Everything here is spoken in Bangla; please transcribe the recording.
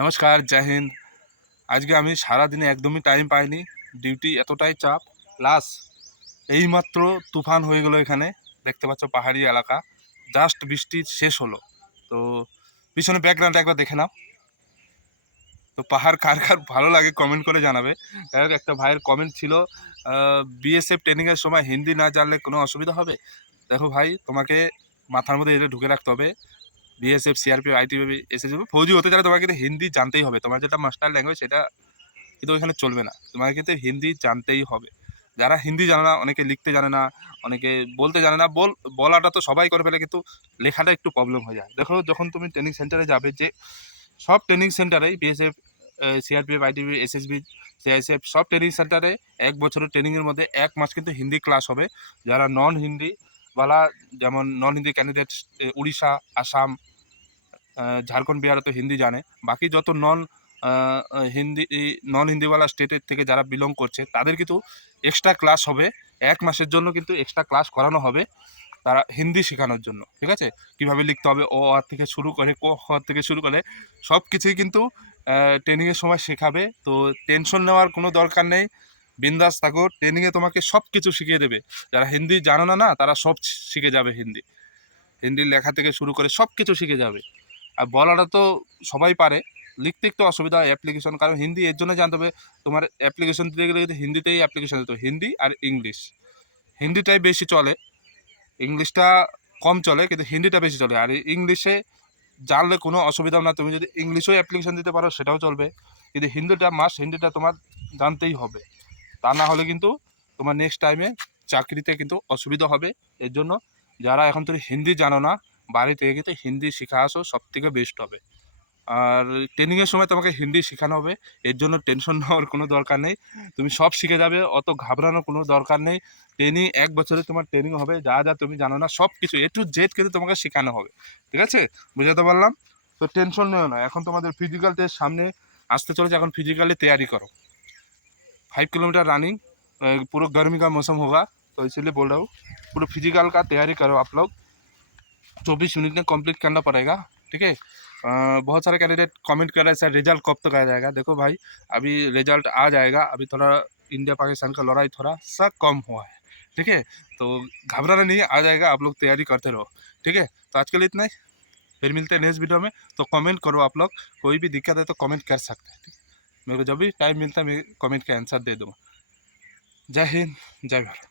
নমস্কার, জয় হিন্দ। আজকে আমি সারাদিনে একদমই টাইম পাইনি ডিউটি এতটাই চাপ প্লাস এইমাত্র তুফান হয়ে গেলো এখানে, দেখতে পাচ্ছ পাহাড়ি এলাকা জাস্ট বৃষ্টি শেষ হলো। তো পিছনে ব্যাকগ্রাউন্ড একবার দেখে নাও। তো পাহাড় কার কার ভালো লাগে কমেন্ট করে জানাবে। একটা ভাইয়ের কমেন্ট ছিল বিএসএফ ট্রেনিংয়ের সময় হিন্দি না জানলে কোনো অসুবিধা হবে? দেখো ভাই, তোমাকে মাথার মধ্যে এটা ঢুকে রাখতে হবে। বিএসএফ সিআরপি আইটিবি এসএসবি ফৌজি হতে চাইলে তোমাকে কিন্তু হিন্দি জানতেই হবে। তোমার যেটা মাস্টার ল্যাঙ্গুয়েজ সেটা কিন্তু ওইখানে চলবে না। তোমাকে কিন্তু হিন্দি জানতেই হবে। যারা হিন্দি জানে না, অনেকে লিখতে জানে না, অনেকে বলতে জানে না, বল, বলাটা তো সবাই করে ফেলে, কিন্তু লেখাটা একটু প্রবলেম হয়ে যায়। দেখো, যখন তুমি ট্রেনিং সেন্টারে যাবে যে সব training সেন্টারেই BSF CRPF ITB SSB CISF সব ট্রেনিং সেন্টারে এক বছরের ট্রেনিংয়ের মধ্যে এক মাস কিন্তু হিন্দি ক্লাস হবে। যারা নন হিন্দি বালা, যেমন নন হিন্দি ক্যান্ডিডেট উড়িষ্যা, আসাম ঝাড়খণ্ড, বিহারে তো হিন্দি জানে। বাকি যত নন হিন্দি নন হিন্দিওয়ালা স্টেটের থেকে যারা বিলং করছে, তাদের কিন্তু এক্সট্রা ক্লাস হবে। এক মাসের জন্য কিন্তু এক্সট্রা ক্লাস করানো হবে তারা হিন্দি শেখানোর জন্য, ঠিক আছে? কীভাবে লিখতে হবে, ও আর থেকে শুরু করে, ক, খ থেকে শুরু করে সব কিছুই কিন্তু ট্রেনিংয়ের সময় শেখাবে। তো টেনশন নেওয়ার কোনো দরকার নেই। বিন্দাস থাকো ট্রেনিংয়ে তোমাকে সব কিছু শিখিয়ে দেবে। যারা হিন্দি জানো না না, তারা সব শিখে যাবে হিন্দি। হিন্দি লেখা থেকে শুরু করে সব কিছু শিখে যাবে। আর বলাটা তো সবাই পারে, লিখতে একটু অসুবিধা হয় অ্যাপ্লিকেশন কারণ হিন্দি এর জন্য জানতে হবে, তোমার অ্যাপ্লিকেশন দিতে গেলে কিন্তু হিন্দিতেই অ্যাপ্লিকেশন দিতে হিন্দি আর ইংলিশ। হিন্দিটাই বেশি চলে, ইংলিশটা কম চলে, কিন্তু হিন্দিটা বেশি চলে। আর ইংলিশে জানলে কোনো অসুবিধা না, তুমি যদি ইংলিশেও অ্যাপ্লিকেশন দিতে পারো, সেটাও চলবে। কিন্তু হিন্দিটা মাস হিন্দিটা তোমার জানতেই হবে। তা না হলে কিন্তু তোমার নেক্সট টাইমে চাকরিতে কিন্তু অসুবিধা হবে। এর জন্য যারা এখন তুমি হিন্দি জানো না, বাড়ি থেকে কিন্তু হিন্দি শিখে আসো সব থেকে বেস্ট হবে। আর ট্রেনিংয়ের সময় তোমাকে হিন্দি শেখানো হবে, এর জন্য টেনশন নেওয়ার কোনো দরকার নেই। তুমি সব শিখে যাবে, অত ঘাবড়ানোর কোনো দরকার নেই। ট্রেনিং এক বছরে তোমার ট্রেনিং হবে, যা যা তুমি জানো না, সব কিছু এ টু জেড কিন্তু তোমাকে শেখানো হবে। ঠিক আছে? বুঝাতে পারলাম? তো টেনশন নেও না, এখন তোমাদের ফিজিক্যাল টেস্ট সামনে আসতে চলেছে, এখন ফিজিক্যালি তৈরি করো। फाइव किलोमीटर रनिंग पूरा गर्मी का मौसम होगा तो इसलिए बोल रहा हूँ, पूरा फ़िज़िकल का तैयारी करो आप लोग। चौबीस मिनट में कंप्लीट करना पड़ेगा, ठीक है? बहुत सारे कैंडिडेट कमेंट कर रहे हैं सर रिज़ल्ट कब तक आ जाएगा? देखो भाई, अभी रिज़ल्ट आ जाएगा, अभी थोड़ा इंडिया पाकिस्तान का लड़ाई थोड़ा सा कम हुआ है, ठीक है? तो घबराना नहीं, आ जाएगा, आप लोग तैयारी करते रहो, ठीक है? तो आज के लिए इतना ही, फिर मिलते हैं नेक्स्ट वीडियो में तो कमेंट करो आप लोग, कोई भी दिक्कत है तो कमेंट कर सकते हैं, ठीक है? मेरे को जब भी टाइम मिलता है मैं कमेंट का आंसर दे दूँगा जय हिंद जय भारत